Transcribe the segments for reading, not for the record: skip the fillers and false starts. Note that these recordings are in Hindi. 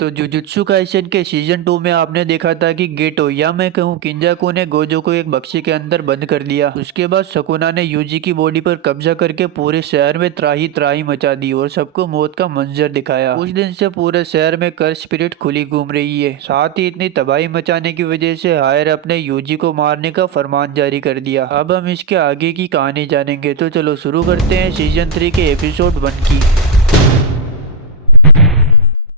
तो जुजुत्सु काइसेन के सीजन 2 में आपने देखा था कि गेटो या मैं कहूँ किंजाकू ने गोजो को एक बक्से के अंदर बंद कर दिया। उसके बाद सकुना ने यूजी की बॉडी पर कब्जा करके पूरे शहर में त्राही त्राही मचा दी और सबको मौत का मंजर दिखाया। उस दिन से पूरे शहर में कर्स स्पिरिट खुली घूम रही है। साथ ही इतनी तबाही मचाने की वजह से हायर अपने यूजी को मारने का फरमान जारी कर दिया। अब हम इसके आगे की कहानी जानेंगे, तो चलो शुरू करते हैं सीजन 3 के एपिसोड 1 की।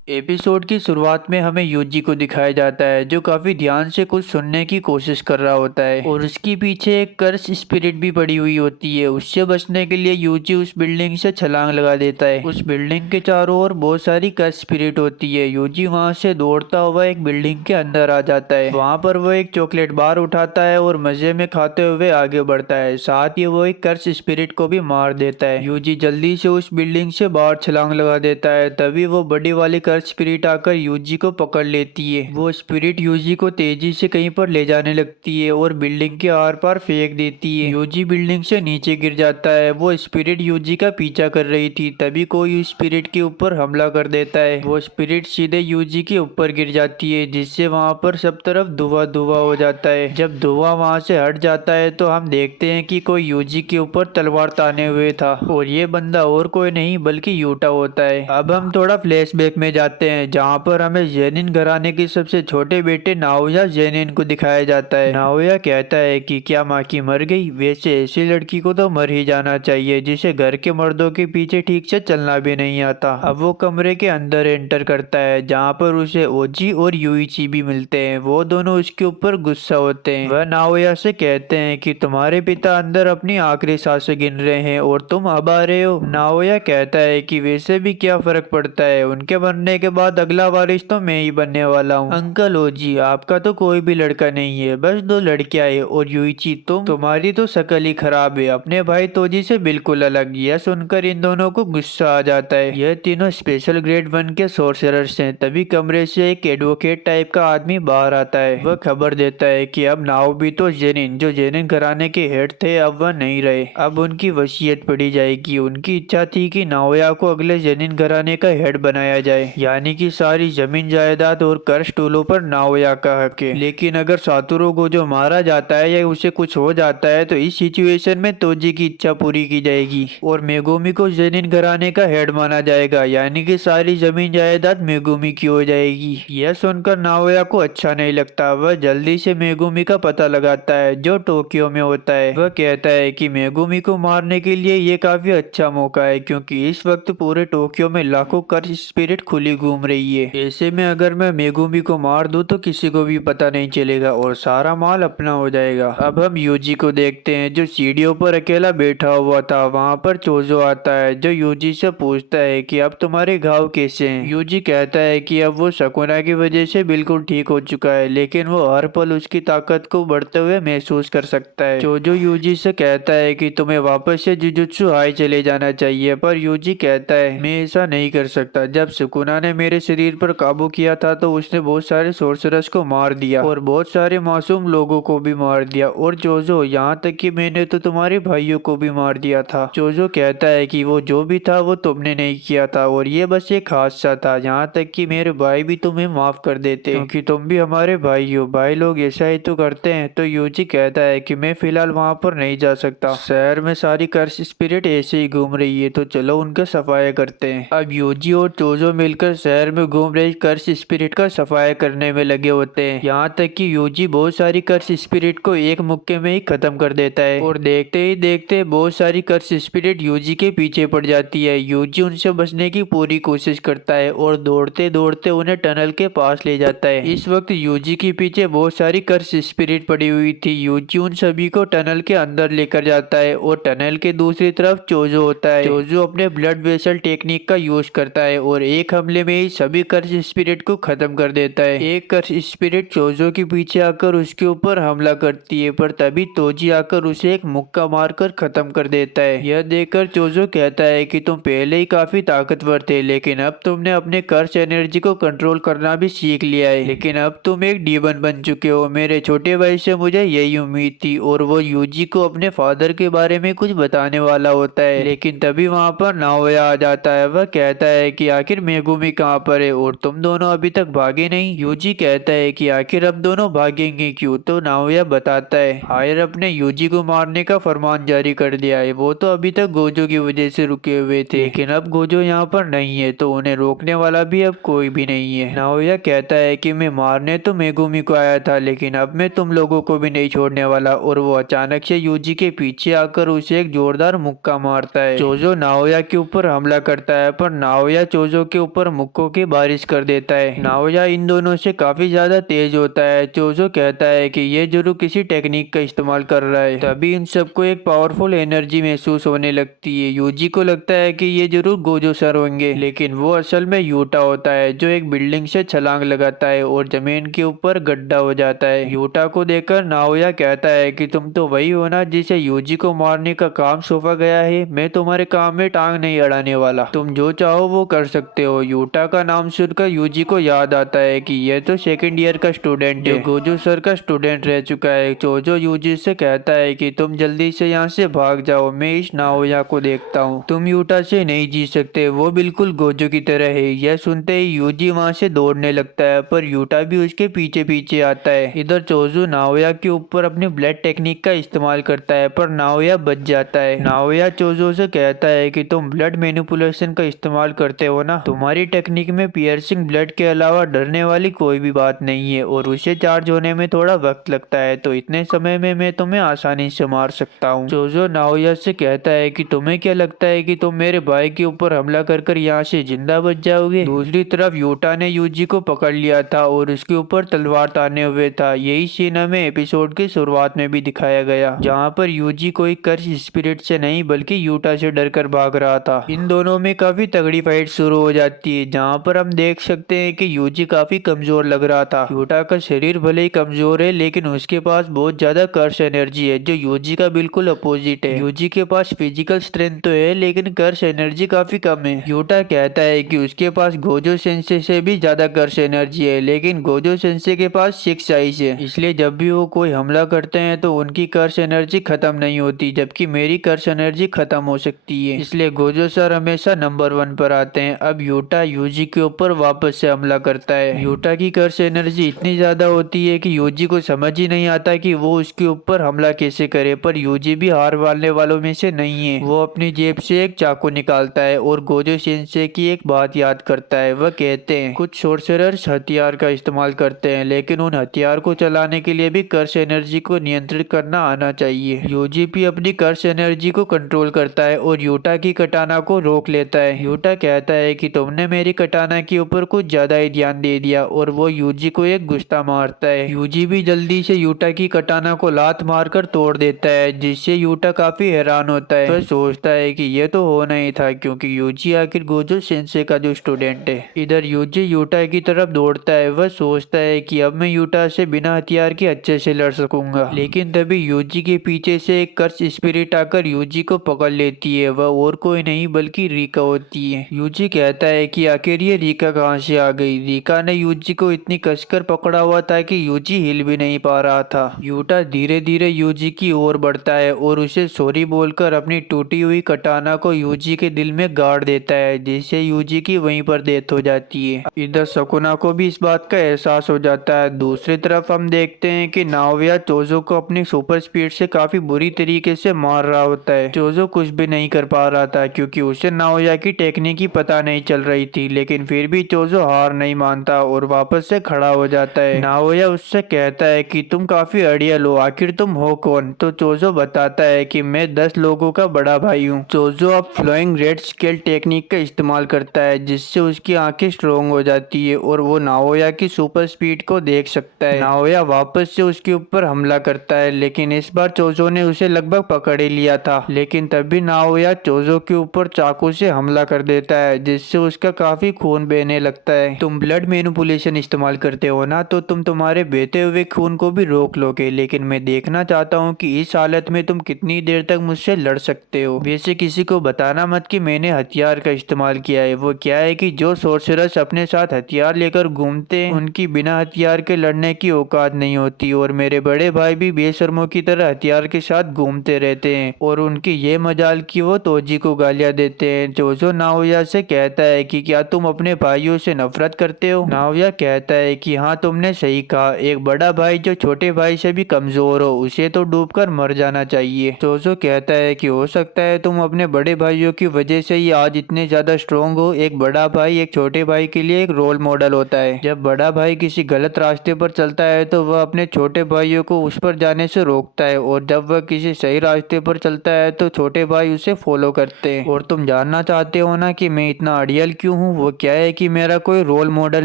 एपिसोड की शुरुआत में हमें यूजी को दिखाया जाता है जो काफी ध्यान से कुछ सुनने की कोशिश कर रहा होता है और उसके पीछे एक कर्स स्पिरिट भी पड़ी हुई होती है। उससे बचने के लिए यूजी उस बिल्डिंग से छलांग लगा देता है। उस बिल्डिंग के चारों ओर बहुत सारी कर्स स्पिरिट होती है। यूजी वहां से दौड़ता हुआ एक बिल्डिंग के अंदर आ जाता है। वहां पर वो एक चॉकलेट बार उठाता है और मजे में खाते हुए आगे बढ़ता है। साथ ही वो एक कर्स स्पिरिट को भी मार देता है। यूजी जल्दी से उस बिल्डिंग से बाहर छलांग लगा देता है। तभी वो बड़ी वाली कर्स स्पिरिट आकर यूजी को पकड़ लेती है। वो स्पिरिट यूजी को तेजी से कहीं पर ले जाने लगती है और बिल्डिंग के आर पार फेंक देती है। यूजी बिल्डिंग से नीचे गिर जाता है। वो स्पिरिट यूजी का पीछा कर रही थी, तभी कोई स्पिरिट के ऊपर हमला कर देता है। वो स्पिरिट सीधे यूजी के ऊपर गिर जाती है, जिससे वहां पर सब तरफ धुआं धुआं हो जाता है। जब धुआं वहां से हट जाता है तो हम देखते हैं कि कोई यूजी के ऊपर तलवार ताने हुए था और ये बंदा और कोई नहीं बल्कि यूटा होता है। अब हम थोड़ा फ्लैशबैक में जाते हैं, जहाँ पर हमें जेनिन घराने के सबसे छोटे बेटे नाओया जेनिन को दिखाया जाता है। नाओया कहता है कि क्या माँ की मर गई? वैसे ऐसी लड़की को तो मर ही जाना चाहिए जिसे घर के मर्दों के पीछे ठीक से चलना भी नहीं आता। अब वो कमरे के अंदर एंटर करता है, जहाँ पर उसे ओजी और यूइची भी मिलते हैं। वो दोनों उसके ऊपर गुस्सा होते हैं। वह नाओया से कहते हैं कि तुम्हारे पिता अंदर अपनी आखिरी सांसें गिन रहे हैं और तुम अब आ रहे हो। नाओया कहता है कि वैसे भी क्या फर्क पड़ता है, उनके मरने के बाद अगला वारिस तो मैं ही बनने वाला हूँ। अंकल ओजी, आपका तो कोई भी लड़का नहीं है, बस दो लड़कियां है। और यूइची, तुम्हारी तो शक्ल ही खराब है, अपने भाई तोजी से बिल्कुल अलग। यह सुनकर इन दोनों को गुस्सा आ जाता है। यह तीनों स्पेशल ग्रेड 1 के सोर्सरर्स हैं। तभी कमरे से एक एडवोकेट टाइप का आदमी बाहर आता है। वह खबर देता है कि अब नाओबितो जेनिन, जो जेनिन घराने के हेड थे, अब वह नहीं रहे। अब उनकी वसीयत पड़ी जाएगी। उनकी इच्छा थी कि नाओया को अगले जेनिन घराने का हेड बनाया जाए, यानी कि सारी जमीन जायदाद और कर्ज टूलों पर नाओया का हक है। लेकिन अगर सातोरू को जो मारा जाता है या उसे कुछ हो जाता है तो इस सिचुएशन में तोजी की इच्छा पूरी की जाएगी और मेगुमी को जेनिन घराने का हेड माना जाएगा, यानी कि सारी जमीन जायदाद मेगुमी की हो जाएगी। यह सुनकर नाओया को अच्छा नहीं लगता। वह जल्दी से मेगुमी का पता लगाता है जो टोक्यो में होता है। वह कहता है कि मेगुमी को मारने के लिए ये काफी अच्छा मौका है, क्योंकि इस वक्त पूरे टोक्यो में लाखों कर्स स्पिरिट खुली घूम रही है। ऐसे में अगर मैं मेगुमी को मार दूं तो किसी को भी पता नहीं चलेगा और सारा माल अपना हो जाएगा। अब हम यूजी को देखते हैं जो सीढ़ियों पर अकेला बैठा हुआ था। वहां पर चोजो आता है जो यूजी से पूछता है कि अब तुम्हारे घाव कैसे हैं। यूजी कहता है कि अब वो सकुना की वजह से बिल्कुल ठीक हो चुका है, लेकिन वो हर पल उसकी ताकत को बढ़ते हुए महसूस कर सकता है। चोजो यूजी से कहता है कि तुम्हें वापस से जुजुत्सु हाई चले जाना चाहिए, पर यूजी कहता है मैं ऐसा नहीं कर सकता। जब सुकुना ने मेरे शरीर पर काबू किया था तो उसने बहुत सारे सोर्सरर्स को मार दिया और बहुत सारे मासूम लोगों को भी मार दिया। और चोजो, यहाँ तक कि मैंने तो तुम्हारे भाइयों को भी मार दिया था। चोजो कहता है कि वो जो भी था वो तुमने नहीं किया था और ये बस एक हादसा था। यहाँ तक कि मेरे भाई भी तुम्हें माफ कर देते, क्योंकि तुम भी हमारे भाई हो। भाई लोग ऐसा ही तो करते हैं। तो यूजी कहता है कि मैं फिलहाल वहाँ पर नहीं जा सकता। शहर में सारी कर्स स्पिरिट ऐसे ही घूम रही है, तो चलो उनका सफाया करते हैं। अब यूजी और चोजो मिलकर शहर में घूम रहे कर्स स्पिरिट का सफाया करने में लगे होते हैं। यहाँ तक कि यूजी बहुत सारी कर्स स्पिरिट को एक मुक्के में ही खत्म कर देता है और देखते ही देखते बहुत सारी कर्स स्पिरिट यूजी के पीछे पड़ जाती है। यूजी उनसे बचने की पूरी कोशिश करता है और दौड़ते दौड़ते उन्हें टनल के पास ले जाता है। इस वक्त यूजी के पीछे बहुत सारी कर्स स्पिरिट पड़ी हुई थी। यूजी उन सभी को टनल के अंदर लेकर जाता है और टनल के दूसरी तरफ चोजो होता है। चोजो अपने ब्लड वेसल टेक्निक का यूज करता है और एक हमले में ही सभी कर्स स्पिरिट को खत्म कर देता है। एक कर्स स्पिरिट चोजो के पीछे आकर उसके ऊपर हमला करती है, पर तभी तोजी आकर उसे एक मुक्का मारकर खत्म कर देता है। यह देखकर चोजो कहता है कि तुम पहले ही काफी ताकतवर थे, लेकिन अब तुमने अपने कर्स एनर्जी को कंट्रोल करना भी सीख लिया है। लेकिन अब तुम एक डीमन बन चुके हो। मेरे छोटे भाई से मुझे यही उम्मीद थी। और वो यूजी को अपने फादर के बारे में कुछ बताने वाला होता है, लेकिन तभी वहाँ पर नाओया आ जाता है। वह कहता है कि आखिर मेगुमी मेगुमी कहाँ पर है और तुम दोनों अभी तक भागे नहीं। यूजी कहता है कि आखिर हम दोनों भागेंगे क्यों, तो नाओया बताता है हायर ने यूजी को मारने का फरमान जारी कर दिया है। वो तो अभी तक गोजो की वजह से रुके हुए थे, लेकिन अब गोजो यहाँ पर नहीं है तो उन्हें रोकने वाला भी अब कोई भी नहीं है। नाओया कहता है कि मैं मारने तो मेगुमी को आया था, लेकिन अब मैं तुम लोगों को भी नहीं छोड़ने वाला। और वो अचानक से यूजी के पीछे आकर उसे एक जोरदार मुक्का मारता है। चोजो नाओया के ऊपर हमला करता है, पर नाओया चोजो के ऊपर मुक्कों की बारिश कर देता है। नाओया इन दोनों से काफी ज्यादा तेज होता है। चोजो कहता है कि ये जरूर किसी टेक्निक का इस्तेमाल कर रहा है। तभी इन सबको एक पावरफुल एनर्जी महसूस होने लगती है। यूजी को लगता है कि ये जरूर गोजो सर होंगे, लेकिन वो असल में यूटा होता है जो एक बिल्डिंग से छलांग लगाता है और जमीन के ऊपर गड्ढा हो जाता है। यूटा को देखकर नाओया कहता है कि तुम तो वही हो ना जिसे यूजी को मारने का काम सौंपा गया है। मैं तुम्हारे काम में टांग नहीं अड़ाने वाला, तुम जो चाहो वो कर सकते हो। यूटा का नाम सुनकर यूजी को याद आता है कि यह तो सेकंड ईयर का स्टूडेंट है, गोजो सर का स्टूडेंट रह चुका है। चोजो यूजी से कहता है कि तुम जल्दी से यहाँ से भाग जाओ, मैं इस नाओया को देखता हूँ। तुम यूटा से नहीं जी सकते, वो बिल्कुल गोजो की तरह है। यह सुनते ही यूजी वहाँ से दौड़ने लगता है, पर यूटा भी उसके पीछे पीछे आता है। इधर चोजो नाओया के ऊपर अपनी ब्लड टेक्निक का इस्तेमाल करता है, पर नाओया बच जाता है। नाओया चोजो से कहता है कि तुम ब्लड मैनिपुलेशन का इस्तेमाल करते हो ना, तुम्हारी टेक्निक में पियर्सिंग ब्लड के अलावा डरने वाली कोई भी बात नहीं है और उसे चार्ज होने में थोड़ा वक्त लगता है, तो इतने समय में मैं तुम्हें आसानी से मार सकता हूँ। चोजो नाओया से कहता है कि तुम्हें क्या लगता है कि तुम मेरे भाई के ऊपर हमला कर यहाँ से जिंदा बच जाओगे। दूसरी तरफ यूटा ने यूजी को पकड़ लिया था और उसके ऊपर तलवार ताने हुए था। यही सीन हमें एपिसोड की शुरुआत में भी दिखाया गया, जहाँ पर यूजी कोई कर्स स्पिरिट से नहीं बल्कि यूटा से डर कर भाग रहा था। इन दोनों में काफी तगड़ी फाइट शुरू हो जाती है, जहाँ पर हम देख सकते हैं कि यूजी काफी कमजोर लग रहा था। यूटा का शरीर भले ही कमजोर है, लेकिन उसके पास बहुत ज्यादा कर्स एनर्जी है जो यूजी का बिल्कुल अपोजिट है। यूजी के पास फिजिकल स्ट्रेंथ तो है, लेकिन कर्स एनर्जी काफी कम है। यूटा कहता है कि उसके पास गोजो सेंसे से भी ज्यादा कर्स एनर्जी है, लेकिन गोजो सेंसे के पास 6 आइज है, इसलिए जब भी वो कोई हमला करते हैं तो उनकी कर्स एनर्जी खत्म नहीं होती, जबकि मेरी कर्स एनर्जी खत्म हो सकती है। इसलिए गोजो सर हमेशा नंबर 1 पर आते हैं। अब यूटा यूजी के ऊपर वापस से हमला करता है। यूटा की कर्स एनर्जी इतनी ज्यादा होती है कि यूजी को समझ ही नहीं आता कि वो उसके ऊपर हमला कैसे करे, पर यूजी भी हार वाले वालों में से नहीं है। वो अपनी जेब से एक चाकू निकालता है और गोजो सेंसे की एक बात याद करता है। वह कहते हैं कुछ सोर्सरर्स हथियार का इस्तेमाल करते हैं, लेकिन उन हथियार को चलाने के लिए भी कर्स एनर्जी को नियंत्रित करना आना चाहिए। यूजीपी अपनी कर्स एनर्जी को कंट्रोल करता है और यूटा की कटाना को रोक लेता है। यूटा कहता है कि तुमने मेरी कटाना के ऊपर कुछ ज्यादा ही ध्यान दे दिया, और वो यूजी को एक गुस्सा मारता है। यूजी भी जल्दी से यूटा की कटाना को लात मारकर तोड़ देता है, जिससे यूटा काफी हैरान होता है। वह सोचता है कि यह तो होना ही था, क्योंकि यूजी आखिर गोजो सेंसे का जो स्टूडेंट है। इधर यूजी यूटा की तरफ दौड़ता है। वह सोचता है कि अब मैं यूटा से बिना हथियार के अच्छे से लड़ सकूंगा, लेकिन तभी यूजी के पीछे से एक कर्स स्पिरिट आकर यूजी को पकड़ लेती है। वह और कोई नहीं बल्कि रीका होती है। यूजी कहता है कि आखिर ये रीका कहाँ से आ गई। रीका ने यूजी को इतनी कसकर पकड़ा हुआ था कि यूजी हिल भी नहीं पा रहा था। यूटा धीरे धीरे यूजी की ओर बढ़ता है और उसे सॉरी बोलकर अपनी टूटी हुई कटाना को यूजी के दिल में गाड़ देता है, जिससे यूजी की वहीं पर डेथ हो जाती है। इधर सकुना को भी इस बात का एहसास हो जाता है। दूसरी तरफ हम देखते हैं कि नाओया चोजो को अपनी सुपर स्पीड से काफी बुरी तरीके से मार रहा होता है। चोजो कुछ भी नहीं कर पा रहा था, क्योंकि उसे नाओया की टेक्निक ही पता नहीं चल रही थी, लेकिन फिर भी चोजो हार नहीं मानता और वापस से खड़ा हो जाता है। नाओया उससे कहता है कि तुम काफी अड़ियल हो, आखिर तुम हो कौन। तो चोजो बताता है कि मैं 10 लोगों का बड़ा भाई हूँ। चोजो अब फ्लोइंग रेड स्केल टेक्निक का इस्तेमाल करता है, जिससे उसकी आंखें स्ट्रोंग हो जाती है और वो नाओया की सुपर स्पीड को देख सकता है। नाओया वापस से उसके ऊपर हमला करता है, लेकिन इस बार चोजो ने उसे लगभग पकड़ ही लिया था, लेकिन तभी नाओया चोजो के ऊपर चाकू से हमला कर देता है, जिससे उसका काफी खून बहने लगता है। तुम ब्लड मैनिपुलेशन इस्तेमाल करते हो ना, तो तुम तुम्हारे बहते हुए खून को भी रोक लोगे, लेकिन मैं देखना चाहता हूँ कि इस हालत में तुम कितनी देर तक मुझसे लड़ सकते हो। वैसे किसी को बताना मत कि मैंने हथियार का इस्तेमाल किया है। वो क्या है कि जो सोर्सरर्स अपने साथ हथियार लेकर घूमते हैं, उनकी बिना हथियार के लड़ने की औकात नहीं होती, और मेरे बड़े भाई भी बेशर्मों की तरह हथियार के साथ घूमते रहते हैं, और उनकी ये मजाल कि वो तोजी को गालियां देते हैं। जोजो नाओया से कहता है कि क्या तुम अपने भाइयों से नफरत करते हो? नाओया कहता है कि हाँ, तुमने सही कहा, एक बड़ा भाई जो छोटे भाई से भी कमजोर हो उसे तो डूबकर मर जाना चाहिए। जोजो कहता है कि हो सकता है तुम अपने बड़े भाइयों की वजह से ही आज इतने ज्यादा स्ट्रोंग हो। एक बड़ा भाई एक छोटे भाई के लिए एक रोल मॉडल होता है। जब बड़ा भाई किसी गलत रास्ते पर चलता है तो वह अपने छोटे भाइयों को उस पर जाने से रोकता है, और जब वह किसी सही रास्ते पर चलता है तो छोटे भाई उसे फॉलो करते हैं। और तुम जानना चाहते हो ना कि मैं इतना अड़ियल क्यों हूँ? वो क्या है कि मेरा कोई रोल मॉडल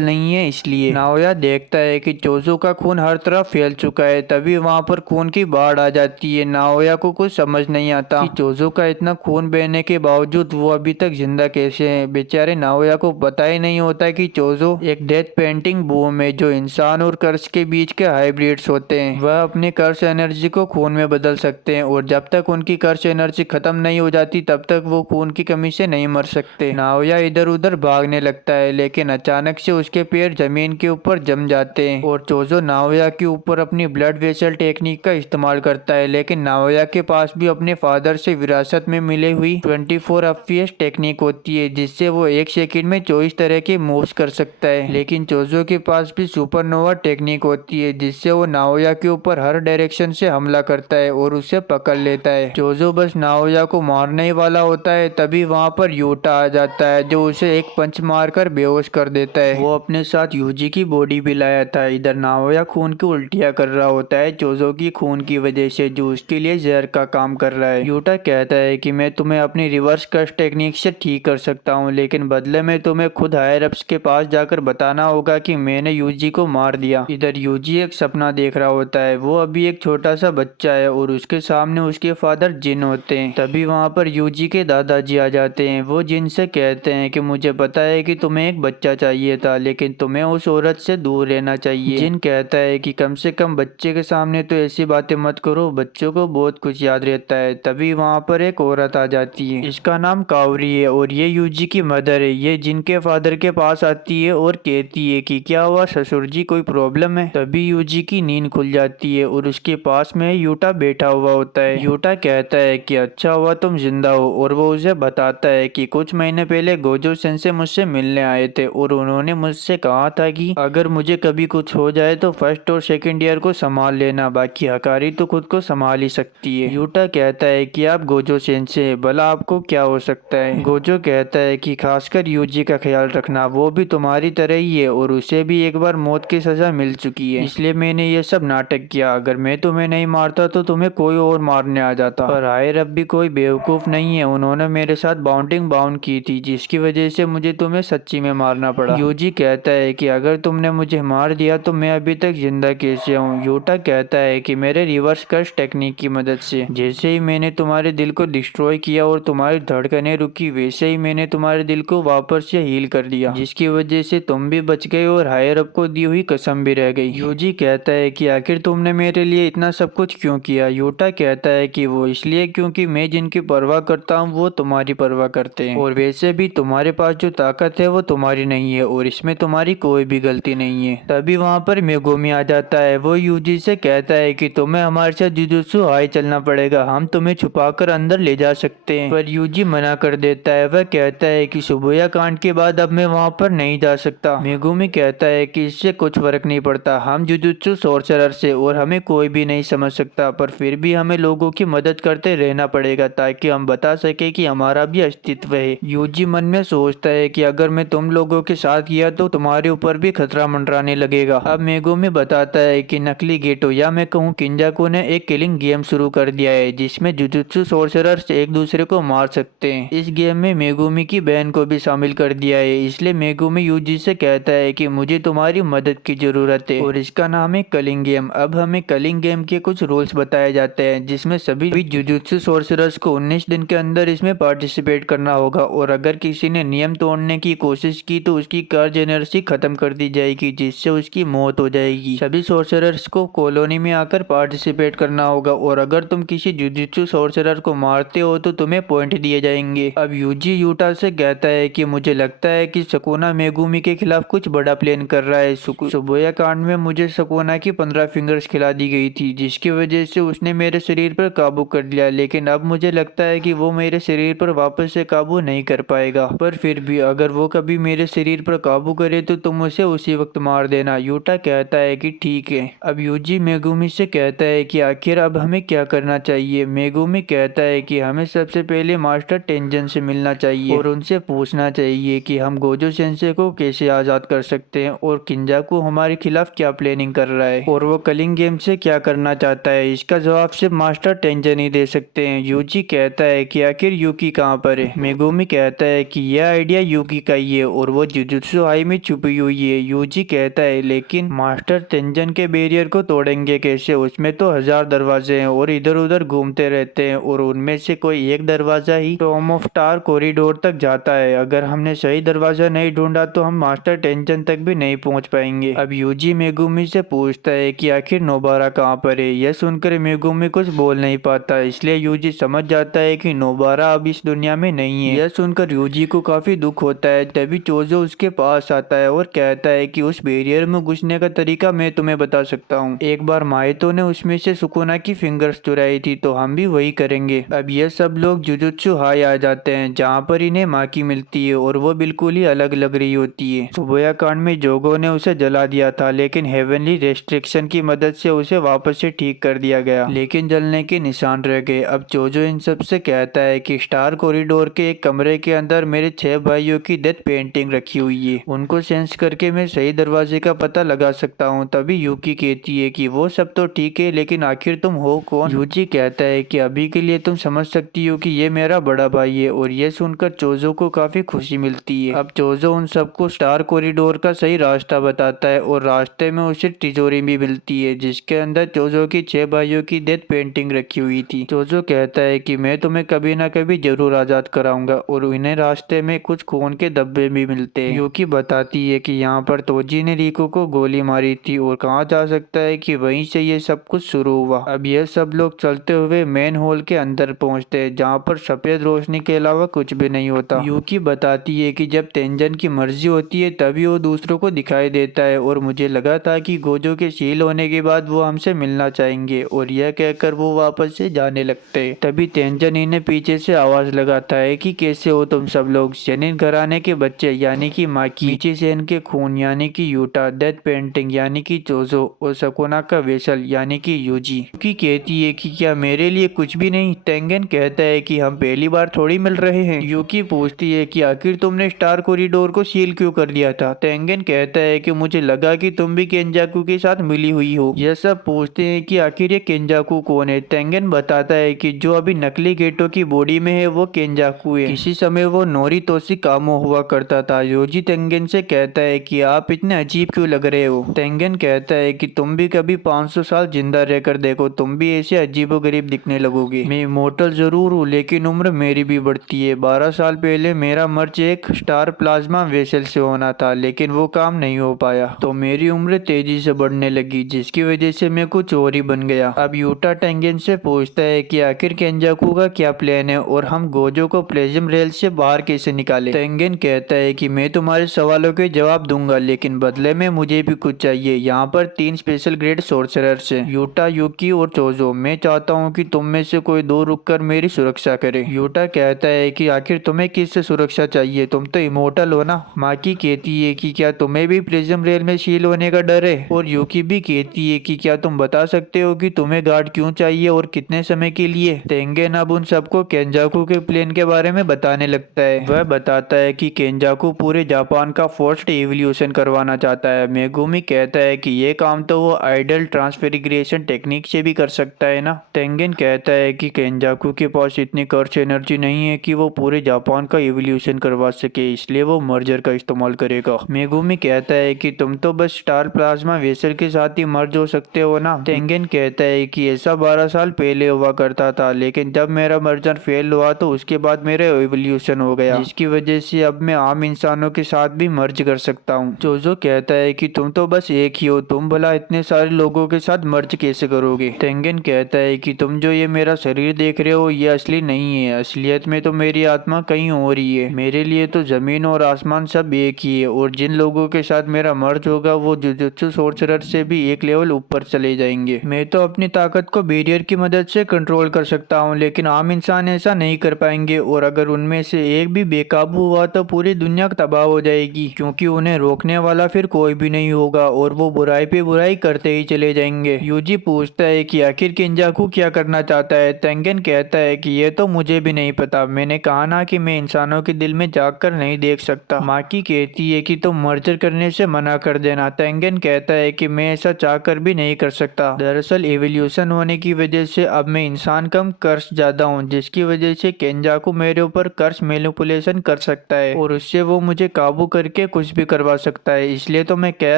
नहीं है इसलिए। नाओया देखता है कि जोजो का खून हर तरफ फैल चुका है, तभी वहाँ पर खून की बाढ़ आ जाती है। नाओया को कुछ समझ नहीं आता कि जोजो का इतना खून बहने के बावजूद वो अभी तक जिंदा कैसे है। बेचारे नाओया को पता ही नहीं होता कि जोजो एक डेथ पेंटिंग बूम है जो इंसान और कर्स के बीच के हाइब्रिड्स होते हैं। वह अपनी कर्स एनर्जी को खून में बदल सकते हैं, और जब तक उनकी कर्स एनर्जी खत्म नहीं हो जाती तब तक वो खून की कमी से नहीं मर सकते। नाओया इधर उधर भागने लगता है, लेकिन अचानक से उसके पैर जमीन के ऊपर जम जाते हैं और जोजो नाओया के ऊपर अपनी ब्लड वेसल टेक्निक का इस्तेमाल करता है। लेकिन नाओया के पास भी अपने फादर से विरासत में मिली हुई 24 FPS टेक्निक होती है, जिससे वो एक सेकंड में 24 तरह के मूव्स कर सकता है। लेकिन जोजो के पास भी सुपरनोवा टेक्निक होती है, जिससे वो नाओया के ऊपर हर डायरेक्शन से हमला करता है और उसे पकड़ लेता है। जोजो बस नाओया को मारने ही वाला होता है, तभी वहाँ पर यूटा आ जाता है जो उसे एक पंच मारकर बेहोश कर देता है। वो अपने साथ यूजी की बॉडी भी लाया था। इधर नाओया खून की उल्टियाँ कर रहा होता है जोजो की खून की वजह से, जो उसके लिए जहर का काम कर रहा है। यूटा कहता है कि मैं तुम्हें अपनी रिवर्स कर्स टेक्निक से ठीक कर सकता हूँ, लेकिन बदले में तुम्हें खुद हायर अप्स के पास जाकर बताना होगा कि मैंने यूजी को मार दिया। इधर यूजी एक सपना देख रहा होता है। वो अभी एक छोटा सा बच्चा है और उसके सामने उसके फादर जिन होते हैं। तभी वहाँ पर यूजी के दादाजी आ जाते हैं। वो जिन से कहते हैं कि मुझे पता है कि तुम्हें एक बच्चा चाहिए था, लेकिन तुम्हें उस औरत से दूर रहना चाहिए। जिन कहता है कि कम से कम बच्चे के सामने तो ऐसी बातें मत करो, बच्चों को बहुत कुछ याद रहता है। तभी वहाँ पर एक औरत आ जाती है, इसका नाम कावरी है और ये यूजी की मदर है। ये जिनके फादर के पास आती है और कहती है कि क्या हुआ ससुर जी, कोई प्रॉब्लम है? तभी यूजी की नींद खुल जाती है और उसके पास में यूटा बैठा हुआ होता है। यूटा कहता है कि अच्छा हुआ तुम जिंदा हो, और वो उसे बताता है कि कुछ महीने पहले गोजो सेंसे मुझसे मिलने आए थे और उन्होंने मुझसे कहा था कि अगर मुझे कभी कुछ हो जाए तो फर्स्ट और सेकंड ईयर को संभाल लेना, बाकी हकारी तो खुद को संभाल ही सकती है। यूटा कहता है कि आप गोजो सेंसे, भला आपको क्या हो सकता है? गोजो कहता है कि खासकर यूजी का ख्याल रखना, वो भी तुम्हारी तरह ही है और उसे भी एक बार मौत की सजा मिल चुकी है, इसलिए मैंने ये सब नाटक किया। अगर मैं तुम्हें नहीं मारता तो तुम्हें कोई और मारने आ जाता। पर हायर अब भी कोई बेवकूफ नहीं है, उन्होंने मेरे साथ बाउंटिंग बाउंड की थी, जिसकी वजह से मुझे तुम्हें सच्ची में मारना पड़ा। यूजी कहता है कि अगर तुमने मुझे मार दिया तो मैं अभी तक जिंदा कैसे हूँ? यूटा कहता है कि मेरे रिवर्स कर्स टेक्निक की मदद से। जैसे ही मैंने तुम्हारे दिल को डिस्ट्रॉय किया और तुम्हारी धड़कनें रुकी, वैसे ही मैंने तुम्हारे दिल को वापस से हील कर दिया, जिसकी वजह से तुम भी बच गए और हायर अप को दी हुई कसम भी रह गई। यूजी कहता है कि आखिर तुमने मेरे लिए इतना सब कुछ क्यों किया? यूटा कहता है कि वो इसलिए क्योंकि मैं जिनकी परवाह करता हूँ वो तुम्हारी परवाह करते हैं, और वैसे भी तुम्हारे पास जो ताकत है वो तुम्हारी नहीं है और इसमें तुम्हारी कोई भी गलती नहीं है। तभी वहाँ पर मेगुमी आ जाता है। वो यूजी से कहता है कि तुम्हें हमारे साथ जुजुत्सु हाई चलना पड़ेगा, हम तुम्हें छुपाकर अंदर ले जा सकते हैं। पर यूजी मना कर देता है। वह कहता है कि सुबोया कांड के बाद अब मैं वहाँ पर नहीं जा सकता। मेगुमी कहता है कि इससे कुछ फर्क नहीं पड़ता, हम जुजुत्सु सोर्सरर से और हमें कोई भी नहीं समझ सकता, पर फिर भी हमें लोगों की मदद करते रहना पड़ेगा ताकि हम बता सके कि हमारा भी अस्तित्व है। यूजी मन में सोचता है कि अगर मैं तुम लोगों के साथ किया तो तुम्हारे ऊपर भी खतरा मंडराने लगेगा। अब मेगुमी बताता है कि नकली गेटो या मैं कहूँ किंजाकू ने एक किलिंग गेम शुरू कर दिया है, जिसमें जुजुत्सु सोर्सरर्स एक दूसरे को मार सकते हैं। इस गेम में मेगुमी की बहन को भी शामिल कर दिया है, इसलिए मेगुमी यूजी से कहता है कि मुझे तुम्हारी मदद की जरूरत है और इसका नाम है कलिंग गेम। अब हमें कलिंग गेम के कुछ रूल्स बताए जाते हैं, जिसमें सभी जुजुत्सु सोर्सरर्स को 19 दिन के अंदर इसमें पार्टिसिपेट करना होगा, और अगर किसी ने नियम तोड़ने की कोशिश की तो उसकी कर्ज एनर्जी खत्म कर दी जाएगी, जिससे उसकी मौत हो जाएगी। सभी सोर्सरर्स को कॉलोनी में आकर पार्टिसिपेट करना होगा, और अगर तुम किसी जुजुत्सु सोर्सरर को मारते हो तो तुम्हें पॉइंट दिए जाएंगे। अब यूजी यूटा से कहता है कि मुझे लगता है कि सकुना मेगुमी के खिलाफ कुछ बड़ा प्लान कर रहा है। सुबोया कांड में मुझे सकुना की 15 फिंगर्स खिला दी गई थी, जिसकी वजह से उसने मेरे शरीर पर काबू कर लिया, लेकिन अब मुझे लगता है कि वो मेरे शरीर पर वापस से काबू नहीं कर पाएगा। पर फिर भी हुई, अगर वो कभी मेरे शरीर पर काबू करे तो तुम उसे उसी वक्त मार देना। यूटा कहता है कि ठीक है। अब यूजी मेगुमी से कहता है कि आखिर अब हमें क्या करना चाहिए। मेगुमी कहता है कि हमें सबसे पहले मास्टर टेंजन से मिलना चाहिए और उनसे पूछना चाहिए कि हम गोजो सेंसे को कैसे आजाद कर सकते हैं और किंजाकू हमारे खिलाफ क्या प्लानिंग कर रहा है और वो कलिंग गेम से क्या करना चाहता है। इसका जवाब सिर्फ मास्टर टेंजन ही दे सकते हैं। यूजी कहता है कि आखिर यूकी कहाँ पर है। मेगुमी कहता है कि यह आइडिया यूकी का ही है और वो जुजुत्सु हाई में छुपी हुई है। यूजी कहता है लेकिन मास्टर टेंजन के बैरियर को तोड़ेंगे कैसे, उसमें तो 1000 दरवाजे हैं और इधर उधर घूमते रहते हैं और उनमें से कोई एक दरवाजा ही टॉम ऑफ टार कॉरिडोर तक जाता है। अगर हमने सही दरवाजा नहीं ढूंढा तो हम मास्टर टेंजन तक भी नहीं पहुंच पाएंगे। अब यूजी मेगुमी से पूछता है कि आखिर नोबारा कहाँ पर है। यह सुनकर मेगुमी कुछ बोल नहीं पाता, इसलिए यूजी समझ जाता है कि नोबारा अब इस दुनिया में नहीं है। यह सुनकर यूजी को काफी दुख होता है। तभी चोजो उसके पास आता है और कहता है कि उस बैरियर में घुसने का तरीका मैं तुम्हें बता सकता हूँ। एक बार माइतो ने उसमें से सुकुना की फिंगर्स चुराई थी, तो हम भी वही करेंगे। अब ये सब लोग जुजुत्सु हाई आ जाते हैं जहाँ पर इन्हें माकी मिलती है और वो बिल्कुल ही अलग लग रही होती है। सुबोया कांड में जोगो ने उसे जला दिया था, लेकिन हेवनली रेस्ट्रिक्शन की मदद से उसे वापस से ठीक कर दिया गया, लेकिन जलने के निशान रह गए। अब जोजो इन सब से कहता है कि स्टार कॉरिडोर के एक कमरे के अंदर मेरे 6 भाइयों की डेथ पेंटिंग रखी हुई है, उनको सेंस करके मैं सही दरवाजे का पता लगा सकता हूँ। तभी यूकी कहती है कि वो सब तो ठीक है, लेकिन आखिर तुम हो कौन। यूजी कहता है कि अभी के लिए तुम समझ सकती हो कि ये मेरा बड़ा भाई है और ये सुनकर चोजो को काफी खुशी मिलती है। अब चोजो उन सबको स्टार कॉरिडोर का सही रास्ता बताता है और रास्ते में उसे तिजोरी भी मिलती है जिसके अंदर चोजो की 6 भाइयों की डेथ पेंटिंग रखी हुई थी। चोजो कहता है कि मैं तुम्हें कभी ना कभी जरूर आजाद कराऊंगा और इन्हें रास्ते में कुछ खून के धब्बे भी मिलते हैं। यूकी बताती है कि यहाँ पर तोजी ने रिको को गोली मारी थी और कहा जा सकता है कि वहीं से ये सब कुछ शुरू हुआ। अब यह सब लोग चलते हुए मेन हॉल के अंदर पहुंचते हैं जहाँ पर सफेद रोशनी के अलावा कुछ भी नहीं होता। यूकी बताती है कि जब तेंजन की मर्जी होती है तभी वो दूसरों को दिखाई देता है और मुझे लगा था कि गोजो के सील होने के बाद वो हमसे मिलना चाहेंगे, और यह कहकर वो वापस से जाने लगते हैं। तभी तेंजन इन्हें पीछे से आवाज लगाता है कि कैसे हो तुम सब लोग। सेनिन घराने के बच्चे यानी कि माकी, मीची सेन के खून यानी कि यूटा, डेथ पेंटिंग यानी कि चोजो और सकुना का वेसल यानी कि यूजी। यूकी कहती है कि क्या मेरे लिए कुछ भी नहीं। तेंगन कहता है कि हम पहली बार थोड़ी मिल रहे हैं। यूकी पूछती है कि आखिर तुमने स्टार कॉरिडोर को सील क्यों कर दिया था। तेंगन कहता है कि मुझे लगा कि तुम भी केंजाकू के साथ मिली हुई हो। यह सब पूछते हैं कि आखिर ये केंजाकू कौन है। तेंगन बताता है कि जो अभी नकली गेटो की बॉडी में है वो केंजाकू है। किसी समय वो नोरितोशी कामो हुआ करता था। योजी तेंगन से कहता है कि आप इतने अजीब क्यों लग रहे हो। तेंगन कहता है कि तुम भी कभी 500 साल जिंदा रहकर देखो, तुम भी ऐसे अजीबोगरीब दिखने लगोगे। मैं इमोर्टल जरूर हूँ लेकिन उम्र मेरी भी बढ़ती है। 12 साल पहले मेरा मर्ज एक स्टार प्लाज्मा वेसल से होना था, लेकिन वो काम नहीं हो पाया तो मेरी उम्र तेजी से बढ़ने लगी, जिसकी वजह से मैं कुछ और ही बन गया। अब यूटा टेंगन से पूछता है कि आखिर केंजाकू का क्या प्लान है और हम गोजो को प्लेजम रेल से बाहर कैसे निकाले। टेंगन कहता है कि मैं तुम्हारे सवालों के जवाब दूंगा, लेकिन बदले में मुझे भी कुछ चाहिए। यहाँ पर 3 स्पेशल ग्रेड सोर्सरर्स हैं, यूटा, यूकी और चोजो। मैं चाहता हूँ कि तुम में से कोई 2 रुककर मेरी सुरक्षा करे। यूटा कहता है कि आखिर तुम्हें किससे सुरक्षा चाहिए, तुम तो इमोर्टल हो ना। माकी कहती है कि क्या तुम्हें भी प्रिज्म रेल में शील होने का डर है, और यूकी भी कहती है कि क्या तुम बता सकते हो कि तुम्हें गार्ड क्यों चाहिए और कितने समय के लिए। तेंगन अब उन सबको केंजाकू के प्लेन के बारे में बताने लगता है। वह बताता है कि केंजाकू पूरे जापान का फोर्स्ड एवोल्यूशन करवाना चाहता है। मेगुमी कहता है कि ये काम तो वो आइडल ट्रांसफिग्रेशन टेक्निक से भी कर सकता है ना। तेंगन कहता है कि केंजाकू के पास इतनी कर्च एनर्जी नहीं है कि वो पूरे जापान का एवोल्यूशन करवा सके, इसलिए वो मर्जर का इस्तेमाल करेगा। मेगुमी कहता है कि तुम तो बस स्टार प्लाज्मा वेसल के साथ ही मर्ज हो सकते हो ना। तेंगन कहता है कि ऐसा 12 साल पहले हुआ करता था, लेकिन जब मेरा मर्जर फेल हुआ तो उसके बाद मेरा एवोल्यूशन हो गया, जिसकी वजह से अब मैं आम इंसानों के साथ भी मर्ज कर सकता हूँ। चोजो कहता है कि तुम तो बस एक ही हो, तुम भला इतने सारे लोगों के साथ मर्ज कैसे करोगे। तेंगन कहता है कि तुम जो ये मेरा शरीर देख रहे हो ये असली नहीं है, असलियत में तो मेरी आत्मा कहीं और ही है। मेरे लिए तो जमीन और आसमान सब एक ही है, और जिन लोगों के साथ मेरा मर्ज होगा वो जुजुत्सु सोर्सरर से भी एक लेवल ऊपर चले जाएंगे। मैं तो अपनी ताकत को बैरियर की मदद से कंट्रोल कर सकता हूँ, लेकिन आम इंसान ऐसा नहीं कर पाएंगे, और अगर उनमें से एक भी बेकाबू हुआ तो पूरी दुनिया तबाह हो जाएगी, क्योंकि उन्हें रोकने वाला फिर कोई भी नहीं होगा और वो बुराई पे बुराई करते ही चले जाएंगे। यूजी पूछता है कि आखिर केंजाकू क्या करना चाहता है। तेंगेन कहता है कि ये तो मुझे भी नहीं पता, मैंने कहा ना कि मैं इंसानों के दिल में जाकर नहीं देख सकता। माकी कहती है कि तुम मर्जर करने से मना कर देना। तेंगेन कहता है कि मैं ऐसा चाहकर भी नहीं कर सकता। दरअसल एवोल्यूशन होने की वजह से अब मैं इंसान कम कर्स ज्यादा हूँ, जिसकी वजह से केंजाकू मेरे ऊपर कर्स मैनिपुलेशन कर सकता है और उससे वो मुझे काबू करके कुछ भी करवा सकता है। इसलिए तो मैं कह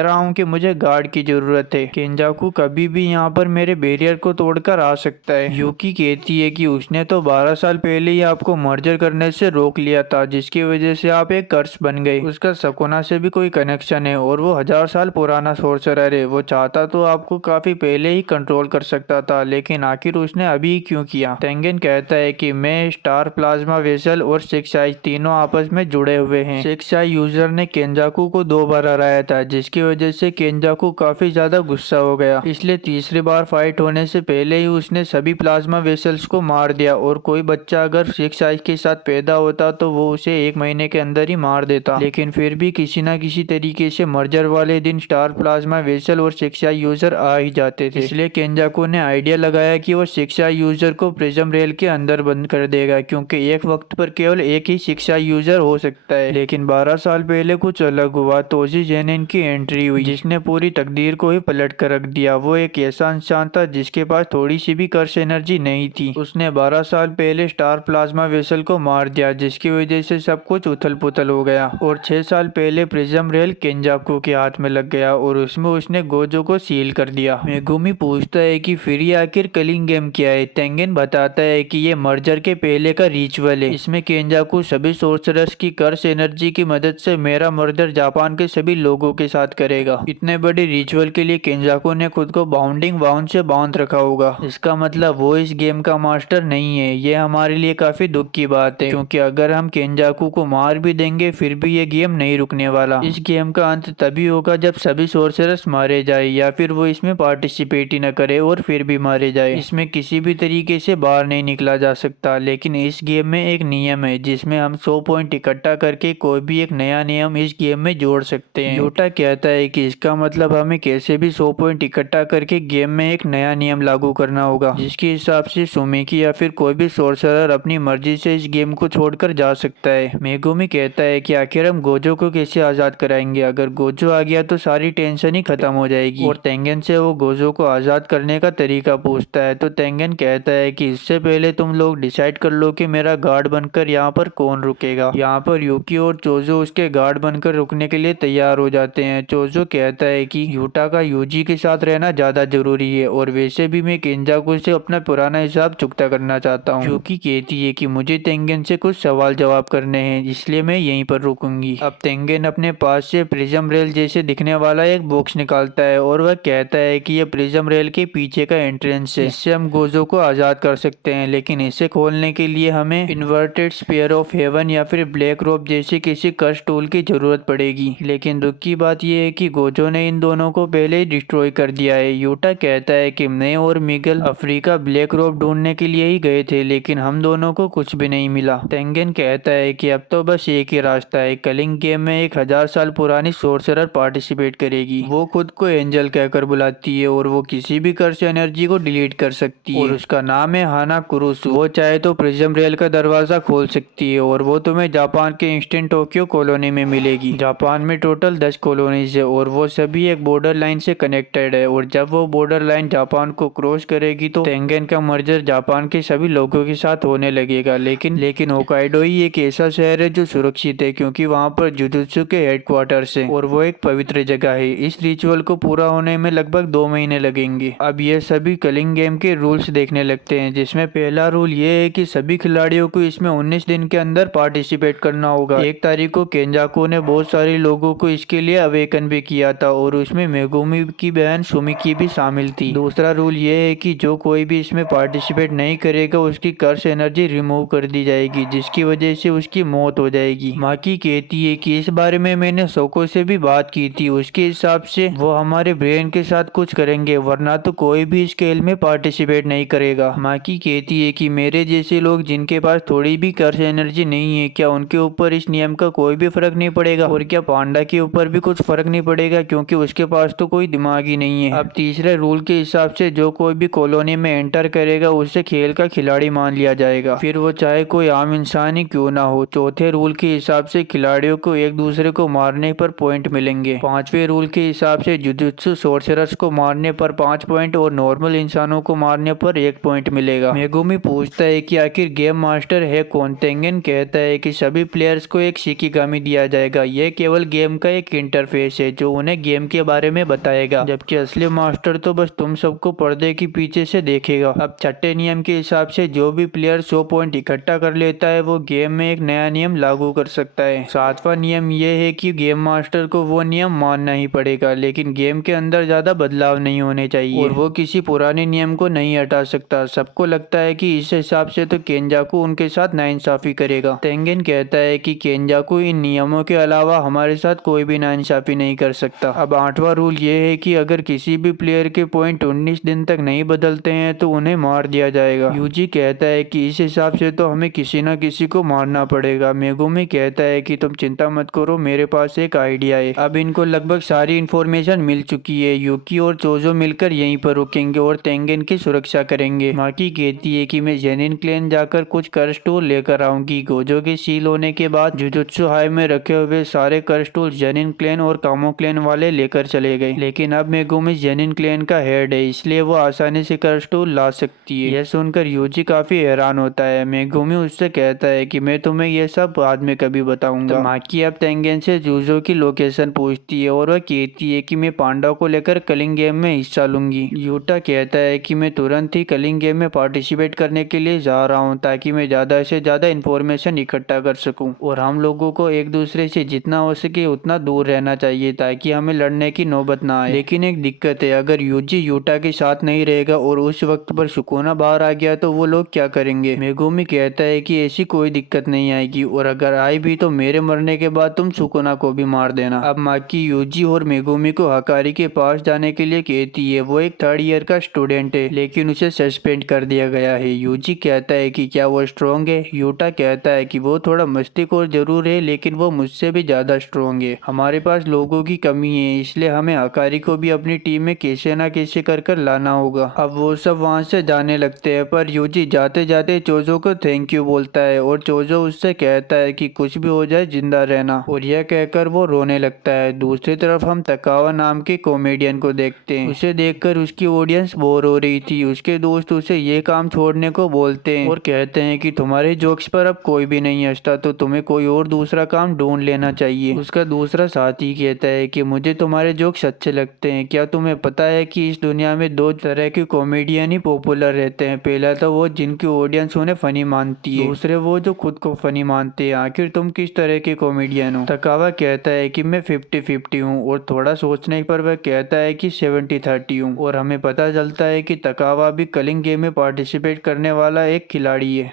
रहा हूँ कि मुझे गार्ड की जरूरत है। केंजाकू कभी भी यहाँ पर मेरे बैरियर को तोड़कर आ सकता है। यूकी कहती है कि उसने तो 12 साल पहले ही आपको मर्जर करने से रोक लिया था, जिसकी वजह से आप एक कर्स बन गए। उसका सकुना से भी कोई कनेक्शन है और वो 1000 साल पुराना सोर्सरर है। वो चाहता तो आपको काफी पहले ही कंट्रोल कर सकता था, लेकिन आखिर उसने अभी क्यों किया। तेंगेन कहता है कि मैं स्टार प्लाज्मा वेसल और सिक्स आई तीनों आपस में जुड़े हुए हैं। सिक्स आई यूजर ने केंजाकू को 2 बार हराया था, जिसकी वजह से केंजाकू काफी ज्यादा गुस्सा हो गया। इसलिए तीसरी बार फाइट होने से पहले ही उसने सभी प्लाज्मा वेसल्स को मार दिया और कोई बच्चा अगर सिक्स आई के साथ पैदा होता तो वो उसे 1 महीने के अंदर ही मार देता। लेकिन फिर भी किसी न किसी तरीके से मर्जर वाले दिन स्टार प्लाज्मा वेसल और सिक्स आई यूजर आ ही जाते थे। इसलिए केंजाकू ने आइडिया लगाया कि वो सिक्स आई यूजर को प्रिज्म रेल के अंदर बंद कर देगा, क्योंकि एक वक्त पर केवल एक ही शिक्षा यूजर हो सकता है। लेकिन 12 साल पहले कुछ अलग हुआ। तोजी जेनिन की एंट्री हुई, जिसने पूरी तकदीर को ही पलट कर रख दिया। वो एक ऐसा इंसान था जिसके पास थोड़ी सी भी कर्स एनर्जी नहीं थी। उसने 12 साल पहले स्टार प्लाज्मा वेसल को मार दिया, जिसकी वजह से सब कुछ उथल पुथल हो गया और 6 साल पहले प्रिज्म रेल केंजाकू के हाथ में लग गया और उसमें उसने गोजो को सील कर दिया। मेगुमी पूछता है कि फिर ये आखिर कलिंग गेम क्या है। तेंगेन बताता है कि ये मर्जर के पहले का रिचुअल है। इसमें केंजाकू सभी सोर्सरर्स की कर्स एनर्जी की मदद से मेरा मर्डर जापान के सभी लोगों के साथ करेगा। इतने बड़े रिचुअल के लिए केंजाकू ने खुद को बाउंडिंग बाउंड से बांध रखा होगा। इसका मतलब वो इस गेम का मास्टर नहीं है। ये हमारे लिए काफी दुख की बात है, क्योंकि अगर हम केंजाकू को मार भी देंगे फिर भी ये गेम नहीं रुकने वाला। इस गेम का अंत तभी होगा जब सभी सोर्सरर्स मारे जाए या फिर वो इसमें पार्टिसिपेट ही न करे और फिर भी मारे जाए। इसमें किसी भी तरीके से बाहर नहीं निकला जा सकता। लेकिन इस गेम में एक नियम है जिसमें हम 100 पॉइंट इकट्ठा करके कोई भी एक नया नियम इस गेम में जोड़ सकते हैं। योटा कहता है कि इसका मतलब हमें कैसे भी 100 पॉइंट इकट्ठा करके गेम में एक नया नियम लागू करना होगा, जिसके हिसाब से सुमिकी या फिर कोई भी सोर्सरर अपनी मर्जी से इस गेम को छोड़कर जा सकता है। मेगुमी कहता है कि आखिर हम गोजो को कैसे आजाद कराएंगे। अगर गोजो आ गया तो सारी टेंशन ही खत्म हो जाएगी। और तेंगेन से वो गोजो को आजाद करने का तरीका पूछता है तो तेंगेन कहता है कि इससे पहले तुम लोग डिसाइड कर लो कि मेरा गार्ड बनकर यहाँ पर कौन रुकेगा। यहाँ पर यूकी और चोजो उसके गार्ड बनकर रुकने के लिए तैयार हो जाते हैं। चोजो कहता है कि यूटा का यूजी के साथ रहना ज्यादा जरूरी है और वैसे भी मैं केंजाकू से अपना पुराना हिसाब चुकता करना चाहता हूँ। यूकी कहती है कि मुझे तेंगेन से कुछ सवाल जवाब करने हैं, इसलिए मैं यहीं पर रुकूंगी। अब तेंगेन अपने पास से प्रिज्म रेल जैसे दिखने वाला एक बॉक्स निकालता है और वह कहता है कि यह प्रिज्म रेल के पीछे का एंट्रेंस है। इससे हम गोजो को आजाद कर सकते हैं, लेकिन इसे खोलने के लिए हमें इन्वर्टेड स्पीयर ऑफ हेवन या फिर ब्लैक रोब जैसे किसी कर्स टूल की जरूरत पड़ेगी। लेकिन दुख की बात यह है कि गोजो ने इन दोनों को पहले ही डिस्ट्रॉय कर दिया है। यूटा कहता है कि मैं और मिगल अफ्रीका ब्लैक रोब ढूंढने के लिए ही गए थे, लेकिन हम दोनों को कुछ भी नहीं मिला। तेंगेन कहता है कि अब तो बस एक ही रास्ता है। कलिंग गेम में 1000 साल पुरानी सोर्सरर पार्टिसिपेट करेगी। वो खुद को एंजल कहकर बुलाती है और वो किसी भी कर्स एनर्जी को डिलीट कर सकती है और उसका नाम है हाना कुरुसु। वो चाहे तो प्रिज्म रेल का दरवाजा खोल सकती है और वो तुम्हें जापान के इंस्टेंट टोक्यो कॉलोनी में मिलेगी। जापान में टोटल 10 कॉलोनीज है और वो सभी एक बॉर्डर लाइन से कनेक्टेड है और जब वो बॉर्डर लाइन जापान को क्रॉस करेगी तो तेंगेन का मर्जर जापान के सभी लोगों के साथ होने लगेगा। लेकिन होकाइडो ही एक ऐसा शहर है जो सुरक्षित है, क्योंकि वहाँ पर जुजुत्सु के हेडक्वार्टर्स है और वो एक पवित्र जगह है। इस रिचुअल को पूरा होने में लगभग 2 महीने लगेंगे। अब ये सभी कलिंग गेम के रूल्स देखने लगते हैं, जिसमें पहला रूल ये है कि सभी खिलाड़ियों को इसमें 19 दिन के अंदर पार्टिसिपेट करना होगा। 1 तारीख को केंजाकू ने बहुत सारे लोगों को इसके लिए अवेकन भी किया था और उसमें मेगुमी की बहन सुमिकी भी शामिल थी। दूसरा रूल ये है कि जो कोई भी इसमें पार्टिसिपेट नहीं करेगा उसकी कर्स एनर्जी रिमूव कर दी जाएगी, जिसकी वजह से उसकी मौत हो जाएगी। माकी कहती है कि इस बारे में मैंने सोको से भी बात की थी, उसके हिसाब से वो हमारे ब्रेन के साथ कुछ करेंगे, वरना तो कोई भी इस खेल में पार्टिसिपेट नहीं करेगा। माकी कहती है कि मेरे जैसे लोग जिनके पास थोड़ी भी कर्स एनर्जी नहीं है, क्या ड्रोन के ऊपर इस नियम का कोई भी फर्क नहीं पड़ेगा? और क्या पांडा के ऊपर भी कुछ फर्क नहीं पड़ेगा, क्योंकि उसके पास तो कोई दिमाग ही नहीं है। अब तीसरे रूल के हिसाब से जो कोई भी कॉलोनी में एंटर करेगा उसे खेल का खिलाड़ी मान लिया जाएगा, फिर वो चाहे कोई आम इंसान ही क्यों ना हो। चौथे रूल के हिसाब से खिलाड़ियों को एक दूसरे को मारने पर पॉइंट मिलेंगे। पांचवें रूल के हिसाब से जुजुत्सु सोर्सरर्स को मारने पर 5 पॉइंट और नॉर्मल इंसानों को मारने पर 1 पॉइंट मिलेगा। मेगुमी पूछता है कि आखिर गेम मास्टर है कौन? तेंगेन कहता है कि सभी प्लेयर्स को एक शिकिगामी दिया जाएगा। यह केवल गेम का एक इंटरफेस है जो उन्हें गेम के बारे में बताएगा, जबकि असली मास्टर तो बस तुम सबको पर्दे के पीछे से देखेगा। अब छठे नियम के हिसाब से जो भी प्लेयर 100 पॉइंट इकट्ठा कर लेता है वो गेम में एक नया नियम लागू कर सकता है। सातवां नियम यह है कि गेम मास्टर को वो नियम मानना ही पड़ेगा, लेकिन गेम के अंदर ज्यादा बदलाव नहीं होने चाहिए और वो किसी पुराने नियम को नहीं हटा सकता। सबको लगता है कि इस हिसाब से तो केंजाकू उनके साथ नाइंसाफी करेगा। तेंगेन कहता है कि केंजाकू इन नियमों के अलावा हमारे साथ कोई भी नाइंसाफी नहीं कर सकता। अब आठवां रूल ये है कि अगर किसी भी प्लेयर के पॉइंट 19 दिन तक नहीं बदलते हैं तो उन्हें मार दिया जाएगा। यूजी कहता है कि इस हिसाब से तो हमें किसी न किसी को मारना पड़ेगा। मेगुमी कहता है कि तुम चिंता मत करो, मेरे पास एक आइडिया है। अब इनको लगभग सारी इन्फॉर्मेशन मिल चुकी है। यूकी और चोजो मिलकर यहीं पर रुकेंगे और तेंगेन की सुरक्षा करेंगे। माकी कहती है कि मैं जेनिन क्लैन जाकर कुछ कर्स टूल लेकर आऊंगी। गोजो के सील होने के बाद जुजुत्सु हाई में रखे हुए सारे कर्स टूल जेनिन क्लैन और कामो क्लैन वाले लेकर चले गए, लेकिन अब मेगुमी जेनिन क्लैन का हेड है, इसलिए वो आसानी से कर्स टूल ला सकती है। यह सुनकर यूजी काफी हैरान होता है। मेगुमी उससे कहता है कि मैं तुम्हें यह सब बाद में कभी बताऊंगा। तो माकी अब तेंगेन से जुजो की लोकेशन पूछती है और वह कहती है कि मैं पांडा को लेकर कलिंग गेम में हिस्सा लूंगी। यूटा कहता है कि मैं तुरंत ही कलिंग गेम में पार्टिसिपेट करने के लिए जा रहा हूँ ताकि मैं ज्यादा से ज्यादा इन्फॉर्मेशन इकट्ठा कर सकूं, और हम लोगों को एक दूसरे से जितना हो सके उतना दूर रहना चाहिए ताकि हमें लड़ने की नौबत ना आए। लेकिन एक दिक्कत है, अगर यूजी यूटा के साथ नहीं रहेगा और उस वक्त पर सुकुना बाहर आ गया तो वो लोग क्या करेंगे? मेगुमी कहता है कि ऐसी कोई दिक्कत नहीं आएगी, और अगर आई भी तो मेरे मरने के बाद तुम सुकुना को भी मार देना। अब माकी यूजी और मेगुमी को हकारी के पास जाने के लिए कहती है। वो एक 3rd ईयर का स्टूडेंट है, लेकिन उसे सस्पेंड कर दिया गया है। यूजी कहता है कि क्या वो स्ट्रॉन्ग है? यूटा कहता है कि वो थोड़ा मस्तिष्क जरूर है, लेकिन वो मुझसे भी ज्यादा स्ट्रॉन्ग है। हमारे पास लोगों की कमी है, इसलिए हमें हकारी को भी अपनी टीम में कैसे ना कैसे कर कर लाना होगा। अब वो सब वहाँ से जाने लगते हैं, पर यूजी जाते जाते चोजो को थैंक यू बोलता है और चोजो उससे कहता है कि कुछ भी हो जाए जिंदा रहना, और यह कहकर वो रोने लगता है। दूसरी तरफ हम तकावा नाम के कॉमेडियन को देखते हैं। उसे देखकर उसकी ऑडियंस बोर हो रही थी। उसके दोस्त उसे ये काम छोड़ने को बोलते हैं और कहते हैं कि तुम्हारे जोक्स पर अब कोई भी नहीं हंसता तो तुम्हें कोई और दूसरा काम ढूंढ लेना चाहिए। उसका दूसरा साथी कहता है कि मुझे तुम्हारे जोक्स अच्छे लगते हैं। क्या तुम्हें पता है कि इस दुनिया में 2 तरह के कॉमेडियन ही पॉपुलर रहते हैं? पहला तो वो जिनकी ऑडियंस उन्हें फनी मानती है, दूसरे वो जो खुद को फनी मानते हैं। आखिर तुम किस तरह के कॉमेडियन हो? तकावा कहता है कि मैं 50-50 हूँ, और थोड़ा सोचने पर वह कहता है कि 70-30 हूँ। और हमें पता चलता है कि तकावा भी कलिंग गेम में पार्टिसिपेट करने वाला एक खिलाड़ी है।